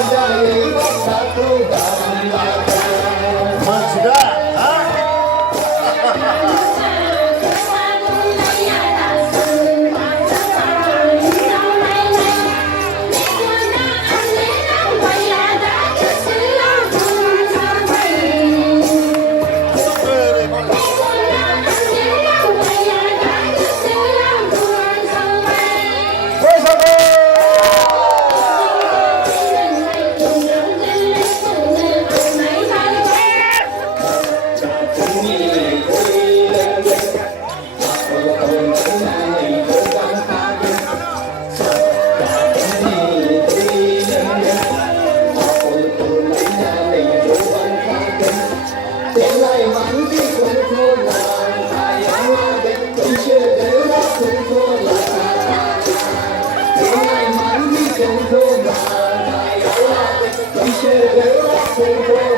Hãy subscribe cho kênh Ghiền Mì Gõ để không bỏ lỡ những video hấp dẫn